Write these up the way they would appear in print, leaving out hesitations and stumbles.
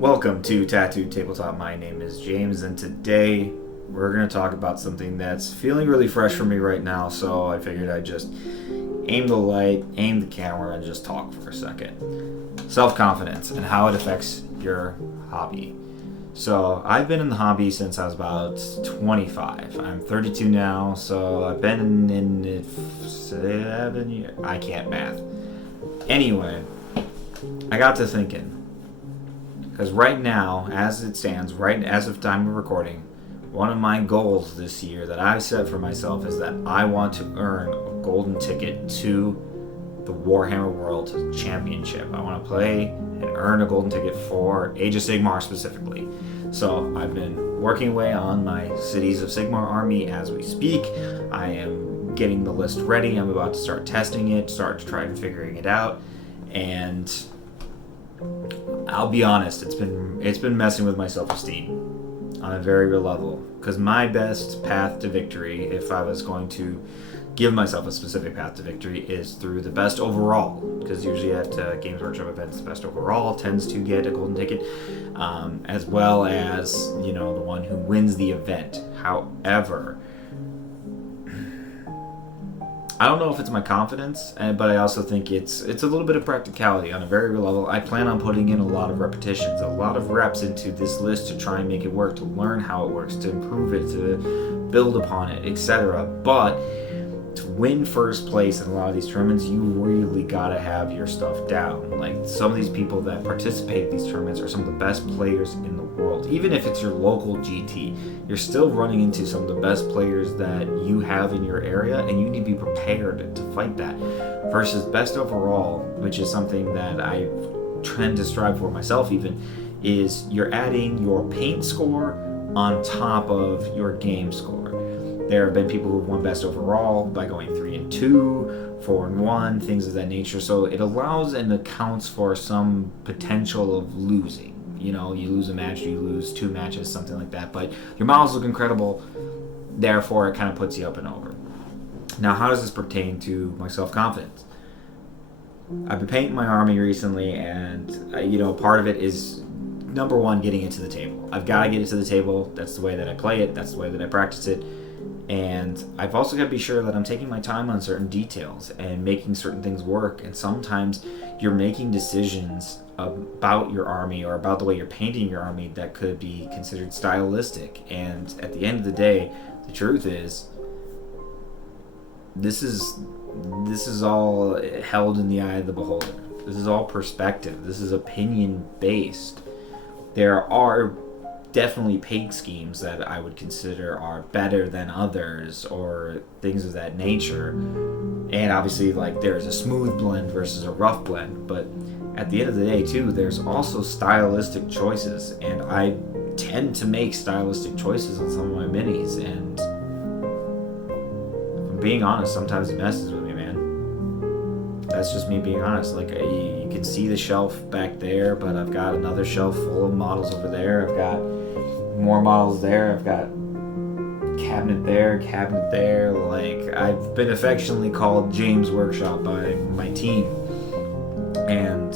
Welcome to Tattoo Tabletop. My name is James, and today we're going to talk about something that's feeling really fresh for me right now, so I figured I'd just aim the light, aim the camera, and just talk for a second. Self-confidence and how it affects your hobby. So I've been in the hobby since I was about 25. I'm 32 now, so I've been in it 7 years. I can't math. Anyway, I got to thinking. Because right now, as it stands, right as of time of recording, one of my goals this year that I've set for myself is that I want to earn a golden ticket to the Warhammer World Championship. I want to play and earn a golden ticket for Age of Sigmar specifically. So I've been working away on my Cities of Sigmar army as we speak. I am getting the list ready. I'm about to start testing it, start to try and figuring it out, and I'll be honest, it's been messing with my self-esteem on a very real level. Because my best path to victory, if I was going to give myself a specific path to victory, is through the best overall. Because usually at Games Workshop events, the best overall tends to get a golden ticket, as well as the one who wins the event. However, I don't know if it's my confidence, but I also think it's a little bit of practicality on a very real level. I plan on putting in a lot of repetitions, a lot of reps into this list to try and make it work, to learn how it works, to improve it, to build upon it, etc. But to win first place in a lot of these tournaments, you really gotta have your stuff down. Like, some of these people that participate in these tournaments are some of the best players in the world. Even if it's your local GT, you're still running into some of the best players that you have in your area, and you need to be prepared to fight that. Versus best overall, which is something that I tend to strive for myself even, is you're adding your paint score on top of your game score. There have been people who've won best overall by going 3-2, 4-1, things of that nature. So it allows and accounts for some potential of losing. You lose a match, you lose 2 matches, something like that. But your models look incredible, therefore it kind of puts you up and over. Now, how does this pertain to my self-confidence? I've been painting my army recently, and part of it is, number one, getting it to the table. I've got to get it to the table. That's the way that I play it. That's the way that I practice it. And I've also got to be sure that I'm taking my time on certain details and making certain things work. And sometimes you're making decisions about your army or about the way you're painting your army that could be considered stylistic. And at the end of the day, the truth is, this is all held in the eye of the beholder. This is all perspective. This is opinion based. There are definitely paint schemes that I would consider are better than others, or things of that nature. And obviously, there's a smooth blend versus a rough blend. But at the end of the day, too, there's also stylistic choices. And I tend to make stylistic choices on some of my minis. And if I'm being honest, sometimes it messes with me, man. That's just me being honest. You can see the shelf back there, but I've got another shelf full of models over there. I've got more models there. I've got cabinet there. I've been affectionately called James Workshop by my team, and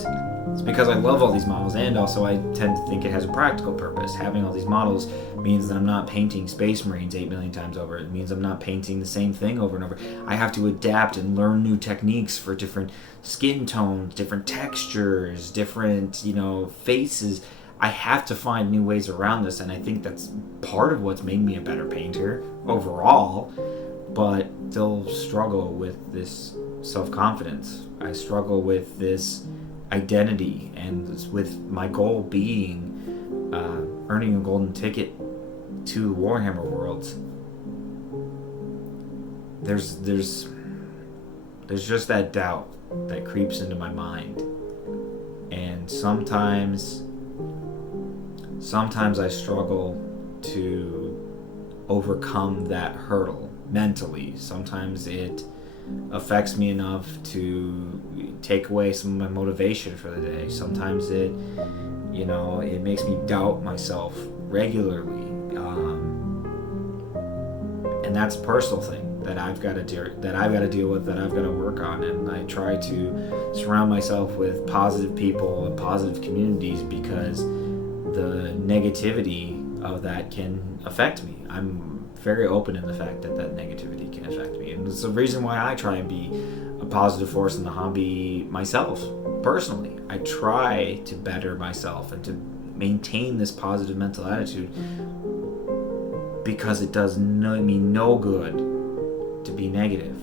it's because I love all these models, and also I tend to think it has a practical purpose. Having all these models means that I'm not painting Space Marines 8 million times over. It means I'm not painting the same thing over and over. I have to adapt and learn new techniques for different skin tones, different textures, different faces. I have to find new ways around this, and I think that's part of what's made me a better painter overall, but still struggle with this self-confidence. I struggle with this identity, and with my goal being earning a golden ticket to Warhammer Worlds. There's just that doubt that creeps into my mind, and sometimes I struggle to overcome that hurdle mentally. Sometimes it affects me enough to take away some of my motivation for the day. Sometimes it makes me doubt myself regularly. And that's a personal thing that I've got to deal with, that I've got to work on. And I try to surround myself with positive people and positive communities, because the negativity of that can affect me. I'm very open in the fact that negativity can affect me, and it's the reason why I try and be a positive force in the hobby myself. Personally, I try to better myself and to maintain this positive mental attitude, because it does me no good to be negative.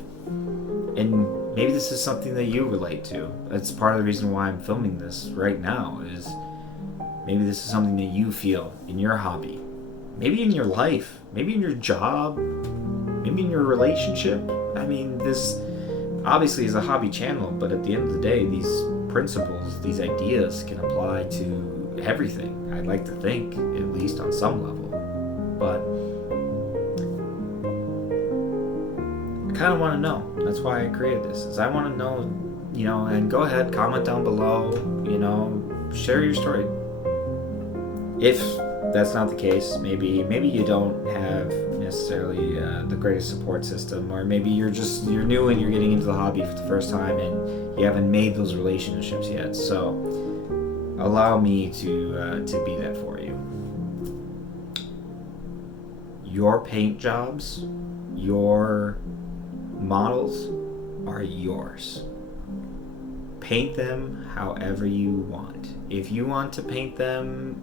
And maybe this is something that you relate to. That's part of the reason why I'm filming this right now, is maybe this is something that you feel in your hobby, maybe in your life, maybe in your job, maybe in your relationship. I mean, this obviously is a hobby channel, but at the end of the day, these principles, these ideas can apply to everything. I'd like to think, at least on some level. But I kind of want to know. That's why I created this, is I want to know, and go ahead, comment down below, share your story. If that's not the case, maybe you don't have necessarily the greatest support system, or maybe you're new and you're getting into the hobby for the first time and you haven't made those relationships yet. So allow me to be that for you. Your paint jobs, your models are yours. Paint them however you want. If you want to paint them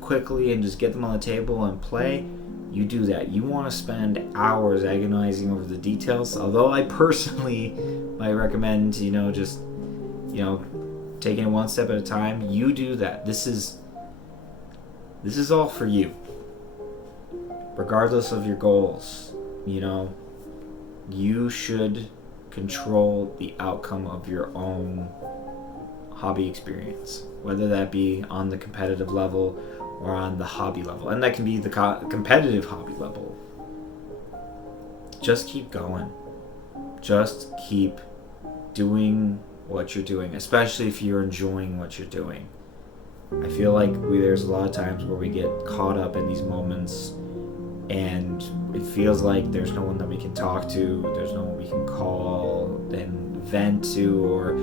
quickly and just get them on the table and play, you do that. You want to spend hours agonizing over the details, although I personally might recommend, just taking it one step at a time. You do that. This is all for you. Regardless of your goals, you should control the outcome of your own hobby experience, whether that be on the competitive level or on the hobby level. And that can be the competitive hobby level. Just keep going. Just keep doing what you're doing, especially if you're enjoying what you're doing. I feel like there's a lot of times where we get caught up in these moments, and it feels like there's no one that we can talk to, there's no one we can call and vent to, or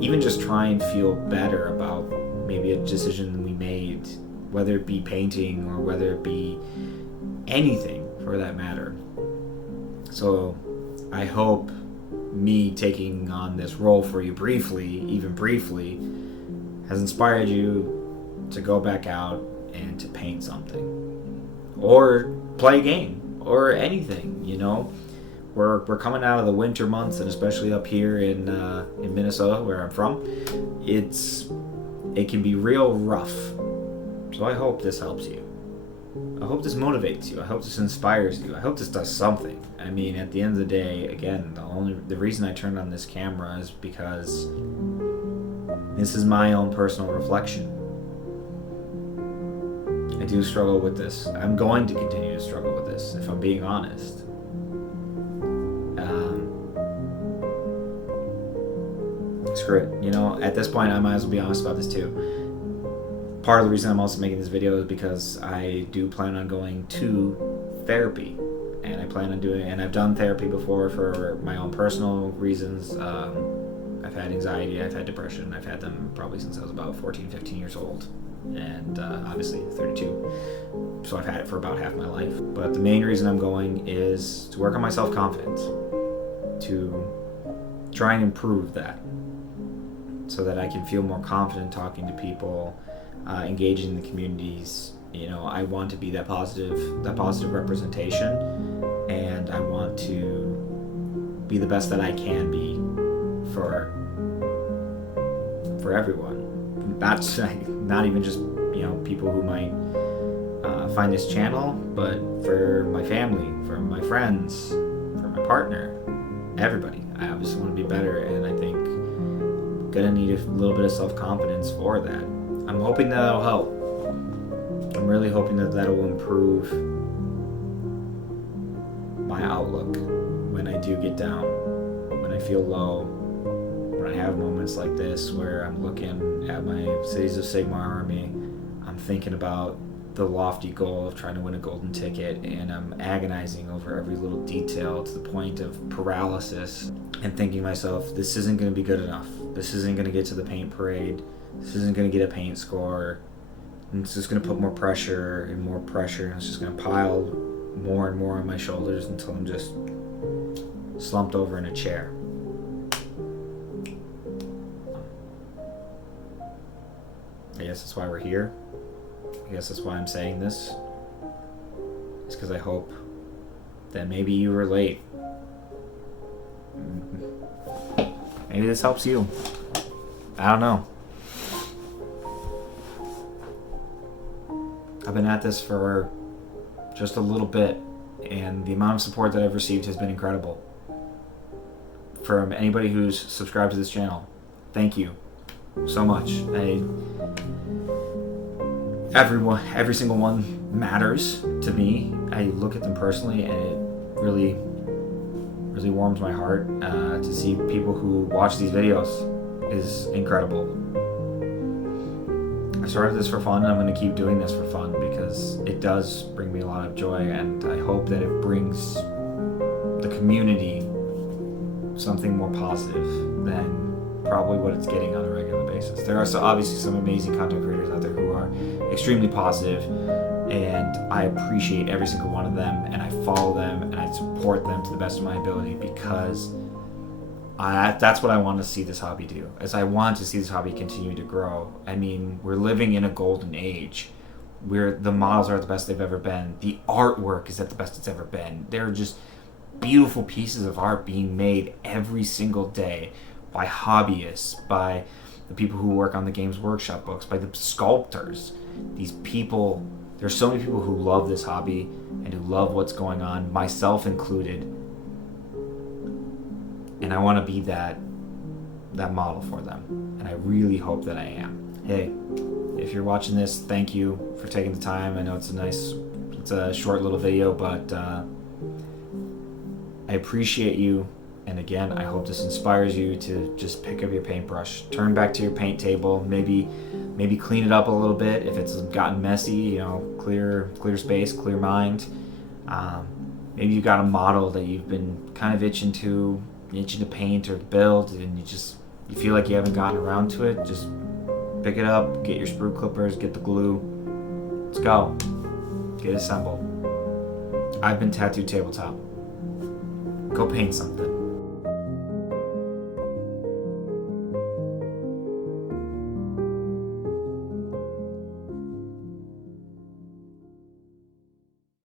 even just try and feel better about maybe a decision we made, whether it be painting or whether it be anything for that matter. So I hope me taking on this role for you even briefly, has inspired you to go back out and to paint something, or play a game, or anything. We're coming out of the winter months, and especially up here in Minnesota, where I'm from, it can be real rough. So I hope this helps you. I hope this motivates you. I hope this inspires you. I hope this does something. I mean, at the end of the day, again, the reason I turned on this camera is because this is my own personal reflection. I do struggle with this. I'm going to continue to struggle with this, if I'm being honest. Screw it. At this point, I might as well be honest about this too. Part of the reason I'm also making this video is because I do plan on going to therapy. And I plan on and I've done therapy before for my own personal reasons. I've had anxiety, I've had depression, I've had them probably since I was about 14, 15 years old. And obviously 32, so I've had it for about half my life. But the main reason I'm going is to work on my self-confidence, to try and improve that, so that I can feel more confident talking to people, engaging in the communities. I want to be that positive representation, and I want to be the best that I can be for everyone. Not even just people who might find this channel, but for my family, for my friends, for my partner, everybody. I obviously want to be better, and I think I'm gonna need a little bit of self-confidence for that. I'm hoping that'll help. I'm really hoping that will improve my outlook when I do get down, when I feel low, when I have moments like this where I'm looking at my Cities of Sigmar army, I'm thinking about the lofty goal of trying to win a golden ticket, and I'm agonizing over every little detail to the point of paralysis, and thinking to myself, this isn't going to be good enough. This isn't going to get to the paint parade. This isn't going to get a paint score. And it's just going to put more pressure and more pressure, and it's just going to pile more and more on my shoulders until I'm just slumped over in a chair. I guess that's why we're here. I guess that's why I'm saying this. It's because I hope that maybe you relate. Maybe this helps you. I don't know. I've been at this for just a little bit, and the amount of support that I've received has been incredible. From anybody who's subscribed to this channel, thank you so much. Every single one matters to me. I look at them personally, and it really warms my heart. To see people who watch these videos is incredible. I started this for fun, and I'm going to keep doing this for fun because it does bring me a lot of joy, and I hope that it brings the community something more positive than probably what it's getting on a regular basis. There are obviously some amazing content creators out there who are extremely positive, and I appreciate every single one of them, and I follow them, and I support them to the best of my ability because that's what I want to see this hobby do. As I want to see this hobby continue to grow. I mean, we're living in a golden age where the models are at the best they've ever been. The artwork is at the best it's ever been. There are just beautiful pieces of art being made every single day by hobbyists, by the people who work on the Games Workshop books, by the sculptors. These people, there's so many people who love this hobby and who love what's going on, myself included. And I want to be that model for them. And I really hope that I am. Hey, if you're watching this, thank you for taking the time. I know it's a short little video, but I appreciate you. And again, I hope this inspires you to just pick up your paintbrush, turn back to your paint table, maybe clean it up a little bit if it's gotten messy, clear space, clear mind. Maybe you've got a model that you've been kind of itching to paint or build, and you feel like you haven't gotten around to it. Just pick it up, get your sprue clippers, get the glue. Let's go. Get assembled. I've been Tattooed Tabletop. Go paint something.